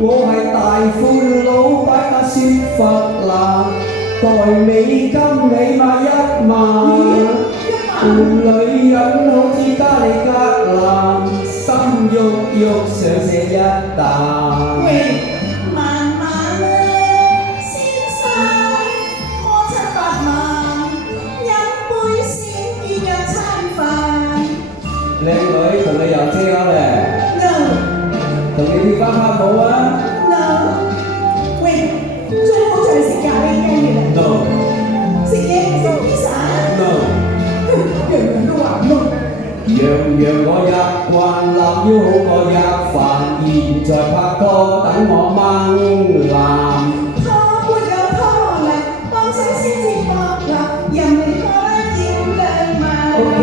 我係大款佬，擺下雪佛蘭，代美金起碼1萬。換女人好似加利格蘭，心喐喐想食一啖。喂，慢慢啊，先生，我7、8萬，飲杯先見約餐飯。靚女同你遊車啊咧， No 同你跳翻拍舞啊 no，喂，最好就係食咖喱雞嘅啦。 ？No 食嘢食 pizza， no。樣樣都話 no。樣樣我入慣，立腰好過入飯，現在拍拖等我掹男。拖沒有拖泥，幫手先至搏立，人哋拖要2萬。OK，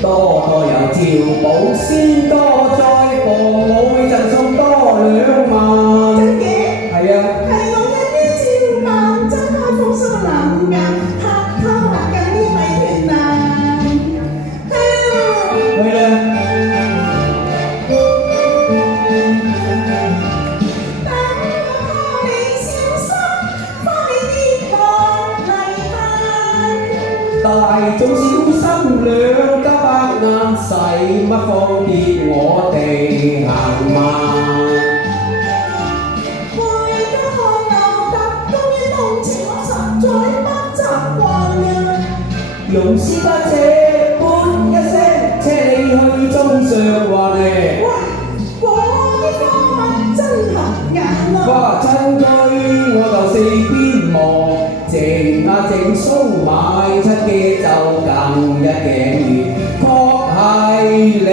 多多有照保，先多再報，我會贈送多2萬。真嘅？係啊，係我一於照辦，睜開風騷冷眼，拍拖拍緊呢位越南。去啦。等我拖你小心，幫你呢個禮拜。大眾小心兩家百眼，使乜方便我哋行慢？為咗看牛踏公園同情，我實在不習慣呀。用私家車噗一聲車你去中上環咧。喂，嗰啲貨物真合眼啊！哇！親居我就四邊望，靜啊靜蘇買出嘅就近一頸熱，確係你。